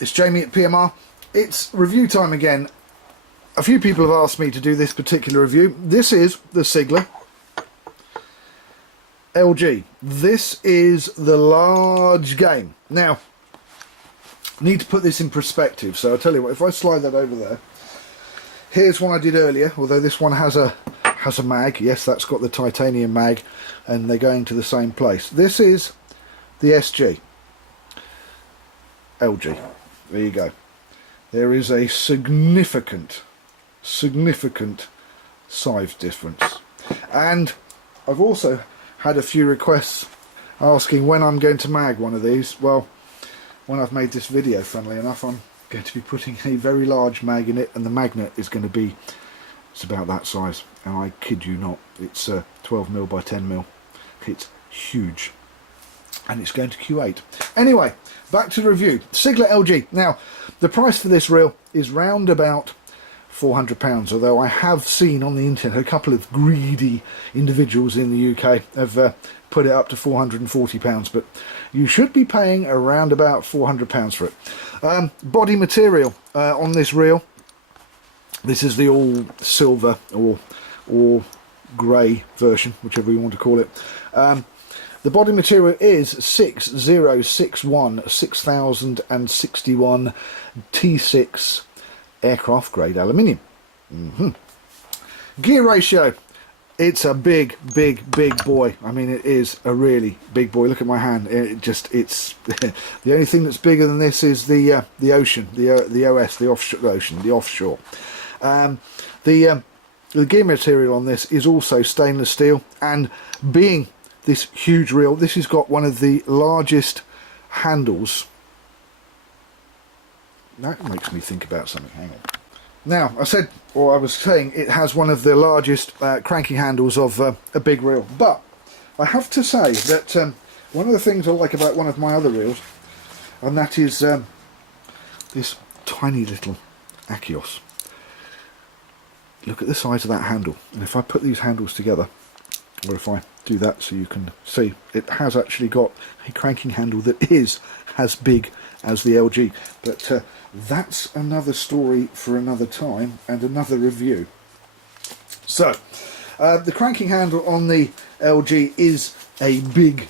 it's Jamie at PMR. It's review time again. A few people have asked me to do this particular review. This is the Sigler LG. This is the large game. Now, need to put this in perspective, so I'll tell you what, if I slide that over there, here's one I did earlier, although this one has a mag. Yes, that's got the titanium mag, and they're going to the same place. This is the SG LG. There you go. There is a significant size difference, and I've also had a few requests asking when I'm going to mag one of these. Well, when I've made this video, funnily enough, I'm going to be putting a very large mag in it, and the magnet is going to be, it's about that size, and I kid you not, it's 12mm by 10mm. It's huge, and it's going to Q8. Anyway, back to the review. Sigler LG. Now, the price for this reel is round about £400, although I have seen on the internet a couple of greedy individuals in the UK have put it up to £440, but you should be paying around about £400 for it. Body material on this reel, this is the all silver or grey version, whichever you want to call it. The body material is 6061 T6 aircraft grade aluminium. Gear ratio, it's a big boy. I mean, it is a really big boy. Look at my hand. It's the only thing that's bigger than this is the ocean, the OS, the offshore ocean, the offshore. The gear material on this is also stainless steel, and being this huge reel, this has got one of the largest handles. That makes me think about something. Hang on. Now, I was saying it has one of the largest cranking handles of a big reel, but I have to say that one of the things I like about one of my other reels, and that is this tiny little Achios. Look at the size of that handle, and if I put these handles together, or if I do that so you can see, it has actually got a cranking handle that is as big as the LG, but that's another story for another time and another review. So the cranking handle on the LG is a big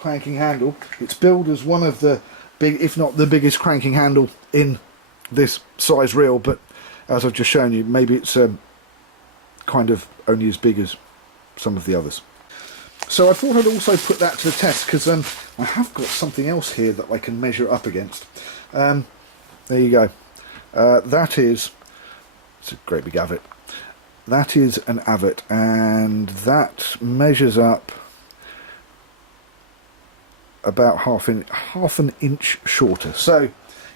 cranking handle. It's billed as one of the big, if not the biggest cranking handle in this size reel, but as I've just shown you, maybe it's kind of only as big as some of the others. So I thought I'd also put that to the test, because I have got something else here that I can measure up against. There you go. That is, it's a great big avet. That is an avet, and that measures up about half an inch shorter. So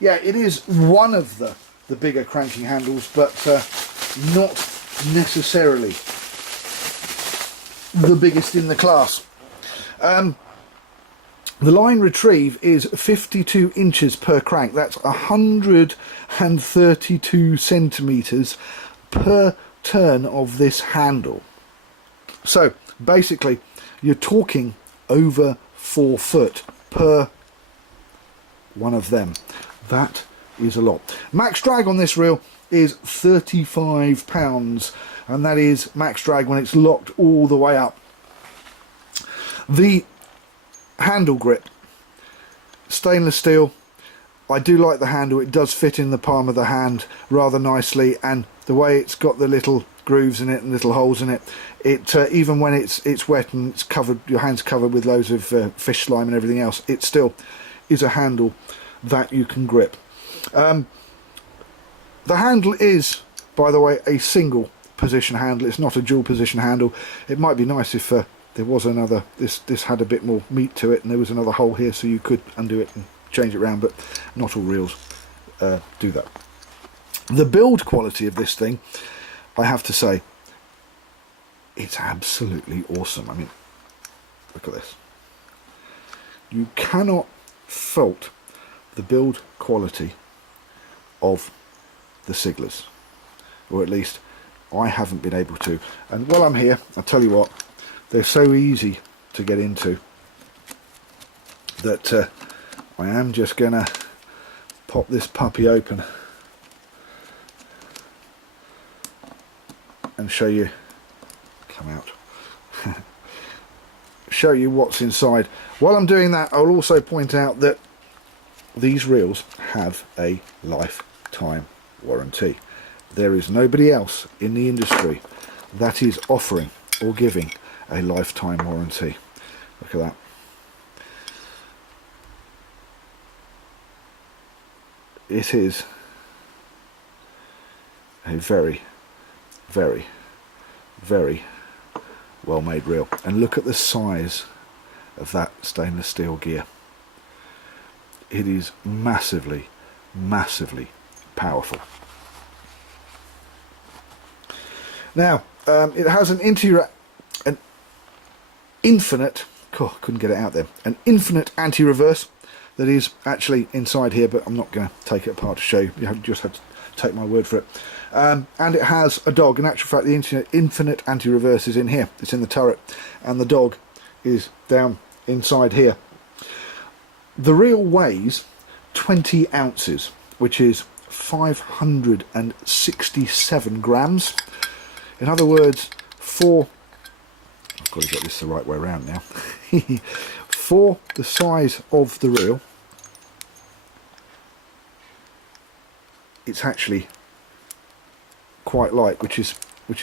yeah, it is one of the bigger cranking handles, but not necessarily the biggest in the class. The line retrieve is 52 inches per crank. That's 132 centimeters per turn of this handle. So basically you're talking over 4 foot per one of them. That is a lot. Max drag on this reel is 35 pounds, and that is max drag when it's locked all the way up. The handle grip, stainless steel. I do like the handle. It does fit in the palm of the hand rather nicely, and the way it's got the little grooves in it and little holes in it, even when it's wet and it's covered, your hand's covered with loads of fish slime and everything else, it still is a handle that you can grip. The handle is, by the way, a single position handle. It's not a dual position handle. It might be nice if there was another, this had a bit more meat to it and there was another hole here so you could undo it and change it around, but not all reels do that. The build quality of this thing, I have to say, it's absolutely awesome. I mean, look at this. You cannot fault the build quality of the Siglers, or at least I haven't been able to. And while I'm here, I'll tell you what, they're so easy to get into that I am just gonna pop this puppy open and show you, come out, show you what's inside. While I'm doing that, I'll also point out that these reels have a lifetime warranty. There is nobody else in the industry that is offering or giving a lifetime warranty. Look at that. It is a very, very, very well made reel. And look at the size of that stainless steel gear. It is massively, massively powerful. Now, it has an infinite, couldn't get it out there, an infinite anti-reverse that is actually inside here, but I'm not going to take it apart to show you. You just have to take my word for it. And it has a dog. In actual fact, the infinite anti-reverse is in here. It's in the turret, and the dog is down inside here. The reel weighs 20 ounces, which is 567 grams. In other words, I've got to get this the right way around now. For the size of the reel, it's actually quite light, which is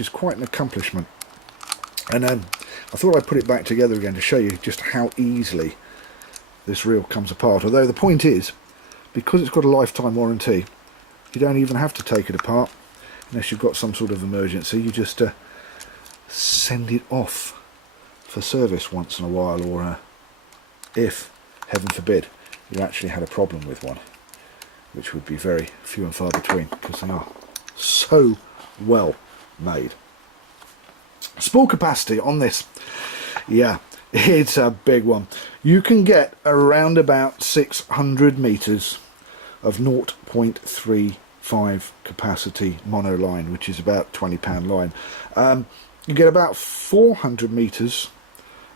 quite an accomplishment. And I thought I'd put it back together again to show you just how easily this reel comes apart. Although the point is, because it's got a lifetime warranty, you don't even have to take it apart unless you've got some sort of emergency. You just send it off for service once in a while, or if, heaven forbid, you actually had a problem with one, which would be very few and far between because they are so well made. Spool capacity on this, yeah, it's a big one. You can get around about 600 meters of 0.35 capacity monoline, which is about 20-pound line. You get about 400 meters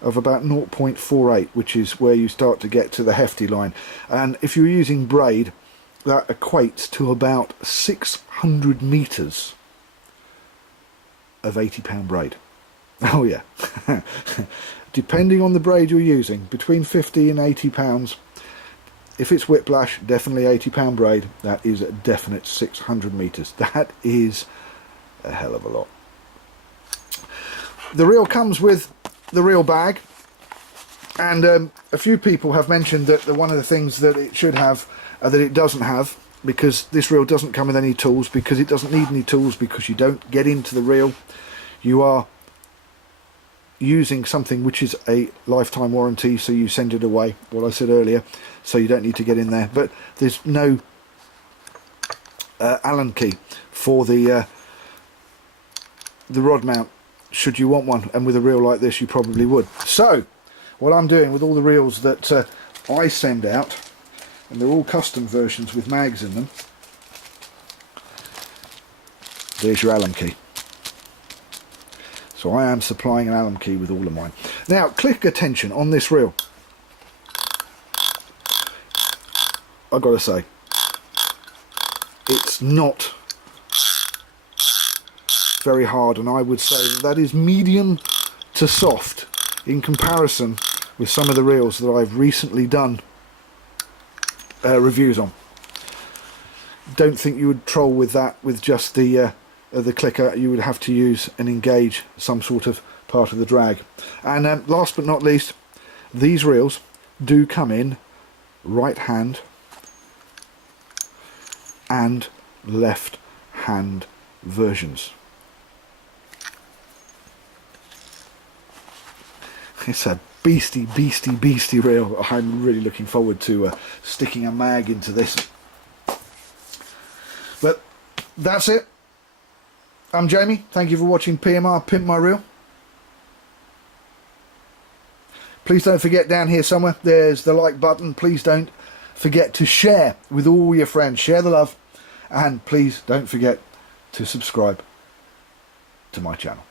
of about 0.48, which is where you start to get to the hefty line. And if you're using braid, that equates to about 600 meters of 80-pound braid. Oh yeah. Depending on the braid you're using, between 50 and 80 pounds. If it's whiplash, definitely 80-pound braid. That is a definite 600 meters. That is a hell of a lot. The reel comes with the reel bag, and a few people have mentioned that one of the things that it should have, that it doesn't have, because this reel doesn't come with any tools, because it doesn't need any tools, because you don't get into the reel. You are using something which is a lifetime warranty, so you send it away, what I said earlier, so you don't need to get in there. But there's no Allen key for the rod mount, should you want one, and with a reel like this you probably would. So what I'm doing with all the reels that I send out, and they're all custom versions with mags in them, there's your Allen key. So I am supplying an Allen key with all of mine. Now, click attention on this reel. I've got to say, it's not very hard, and I would say that is medium to soft in comparison with some of the reels that I've recently done reviews on. Don't think you would troll with that with just the clicker. You would have to use and engage some sort of part of the drag. And last but not least, these reels do come in right hand and left hand versions. It's a beastie reel. I'm really looking forward to sticking a mag into this. But that's it. I'm Jamie. Thank you for watching PMR Pimp My Reel. Please don't forget, down here somewhere there's the like button. Please don't forget to share with all your friends. Share the love, and please don't forget to subscribe to my channel.